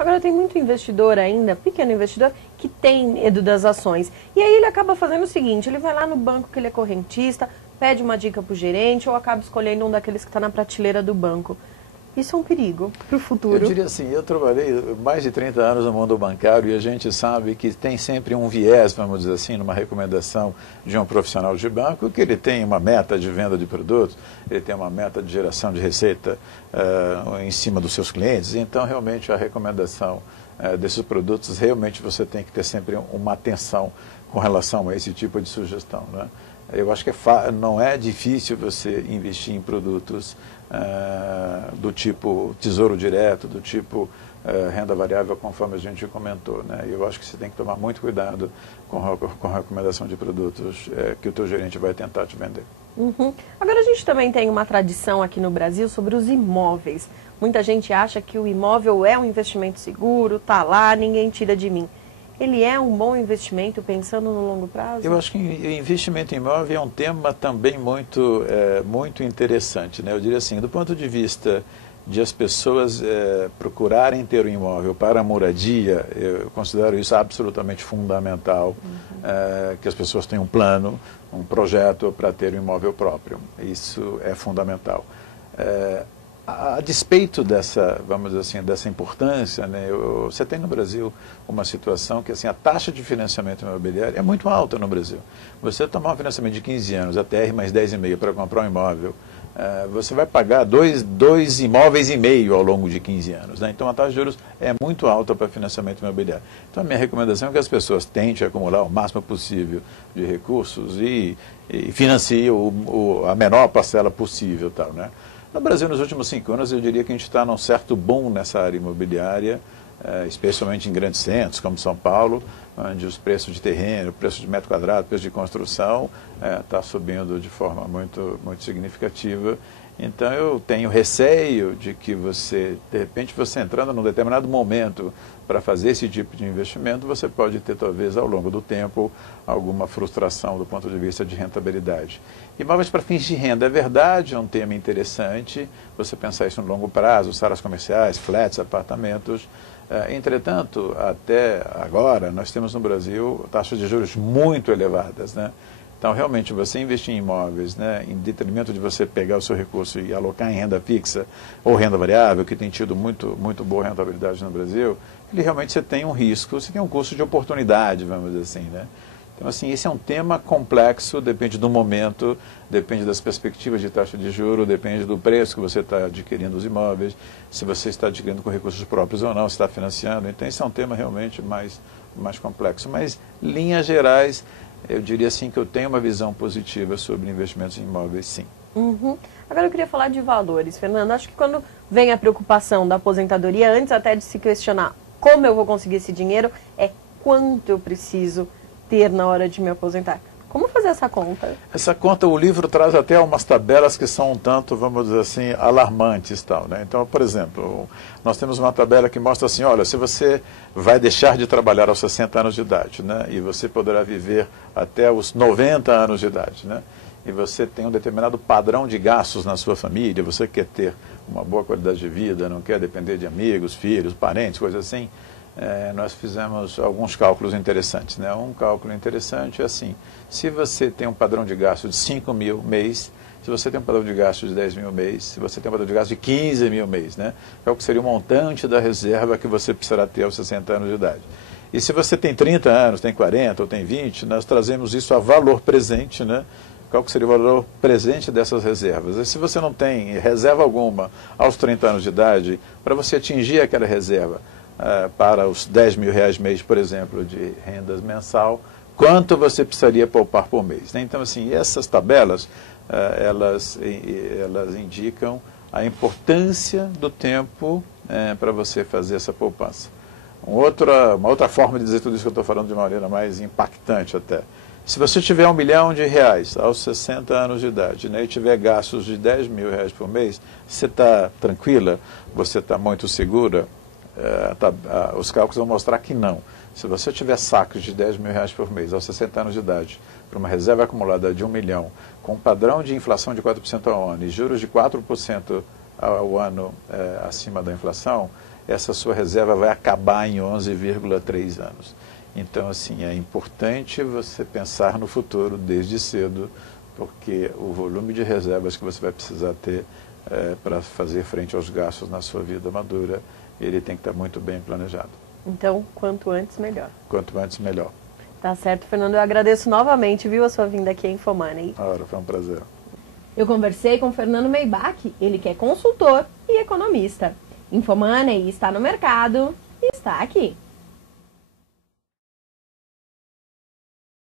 Agora tem muito investidor ainda, pequeno investidor, que tem medo das ações. E aí ele acaba fazendo o seguinte, ele vai lá no banco que ele é correntista, pede uma dica para o gerente ou acaba escolhendo um daqueles que está na prateleira do banco. Isso é um perigo para o futuro. Eu diria assim, eu trabalhei mais de 30 anos no mundo bancário e a gente sabe que tem sempre um viés, vamos dizer assim, numa recomendação de um profissional de banco, que ele tem uma meta de venda de produtos, ele tem uma meta de geração de receita em cima dos seus clientes, então realmente a recomendação desses produtos, realmente você tem que ter sempre uma atenção com relação a esse tipo de sugestão, né? Eu acho que não é difícil você investir em produtos do tipo tesouro direto, do tipo renda variável, conforme a gente comentou, né? Eu acho que você tem que tomar muito cuidado com a recomendação de produtos que o teu gerente vai tentar te vender. Uhum. Agora a gente também tem uma tradição aqui no Brasil sobre os imóveis. Muita gente acha que o imóvel é um investimento seguro, tá lá, ninguém tira de mim. Ele é um bom investimento pensando no longo prazo? Eu acho que investimento em imóvel é um tema também muito interessante, né? Eu diria assim, do ponto de vista de as pessoas procurarem ter um imóvel para a moradia, eu considero isso absolutamente fundamental, que as pessoas tenham um plano, um projeto para ter um imóvel próprio. Isso é fundamental. A despeito dessa, vamos dizer assim, dessa importância, né, você tem no Brasil uma situação que assim, a taxa de financiamento imobiliário é muito alta no Brasil. Você tomar um financiamento de 15 anos, a TR mais 10,5 para comprar um imóvel, você vai pagar dois imóveis e meio ao longo de 15 anos, né? Então a taxa de juros é muito alta para financiamento imobiliário. Então a minha recomendação é que as pessoas tentem acumular o máximo possível de recursos e financiem a menor parcela possível, tal, né? No Brasil, nos últimos 5 anos, eu diria que a gente está num certo boom nessa área imobiliária, especialmente em grandes centros, como São Paulo, onde os preços de terreno, o preço de metro quadrado, o preço de construção está subindo de forma muito significativa. Então, eu tenho receio de que você, de repente, você entrando num determinado momento para fazer esse tipo de investimento, você pode ter, talvez, ao longo do tempo, alguma frustração do ponto de vista de rentabilidade. Imóveis para fins de renda, é verdade, é um tema interessante, você pensar isso no longo prazo, salas comerciais, flats, apartamentos. Entretanto, até agora, nós temos no Brasil taxas de juros muito elevadas, né? Então, realmente, você investir em imóveis, né, em detrimento de você pegar o seu recurso e alocar em renda fixa ou renda variável, que tem tido muito boa rentabilidade no Brasil, ele realmente você tem um risco, você tem um custo de oportunidade, vamos dizer assim, né? Então, assim, esse é um tema complexo, depende do momento, depende das perspectivas de taxa de juros, depende do preço que você está adquirindo os imóveis, se você está adquirindo com recursos próprios ou não, se está financiando. Então, esse é um tema realmente mais complexo. Mas, linhas gerais, eu diria assim que eu tenho uma visão positiva sobre investimentos em imóveis, sim. Uhum. Agora eu queria falar de valores, Fernando. Acho que quando vem a preocupação da aposentadoria, antes até de se questionar como eu vou conseguir esse dinheiro, é quanto eu preciso ter na hora de me aposentar. Como fazer essa conta? Essa conta, o livro traz até umas tabelas que são um tanto, vamos dizer assim, alarmantes, tal, né? Então, por exemplo, nós temos uma tabela que mostra assim, olha, se você vai deixar de trabalhar aos 60 anos de idade, né? E você poderá viver até os 90 anos de idade, né? E você tem um determinado padrão de gastos na sua família, você quer ter uma boa qualidade de vida, não quer depender de amigos, filhos, parentes, coisas assim, nós fizemos alguns cálculos interessantes, né? Um cálculo interessante é assim, se você tem um padrão de gasto de 5 mil mês, se você tem um padrão de gasto de 10 mil mês, se você tem um padrão de gasto de 15 mil mês, né? Qual que seria o montante da reserva que você precisará ter aos 60 anos de idade? E se você tem 30 anos, tem 40 ou tem 20, nós trazemos isso a valor presente, né? Qual que seria o valor presente dessas reservas? E se você não tem reserva alguma aos 30 anos de idade, para você atingir aquela reserva para os 10 mil reais mês, por exemplo, de rendas mensal, quanto você precisaria poupar por mês, né? Então, assim, essas tabelas, elas indicam a importância do tempo para você fazer essa poupança. Uma outra forma de dizer tudo isso que eu estou falando de uma maneira mais impactante até. Se você tiver R$1 milhão aos 60 anos de idade, né, e tiver gastos de 10 mil reais por mês, você está tranquila? Você está muito segura? Os cálculos vão mostrar que não. Se você tiver sacos de 10 mil reais por mês aos 60 anos de idade, para uma reserva acumulada de 1 milhão, com um padrão de inflação de 4% ao ano e juros de 4% ao ano acima da inflação, essa sua reserva vai acabar em 11,3 anos. Então, assim, é importante você pensar no futuro desde cedo, porque o volume de reservas que você vai precisar ter para fazer frente aos gastos na sua vida madura, ele tem que estar muito bem planejado. Então, quanto antes, melhor. Quanto antes, melhor. Tá certo, Fernando. Eu agradeço novamente, viu, a sua vinda aqui em InfoMoney. Ora, foi um prazer. Eu conversei com Fernando Maybach, ele que é consultor e economista. InfoMoney está no mercado e está aqui.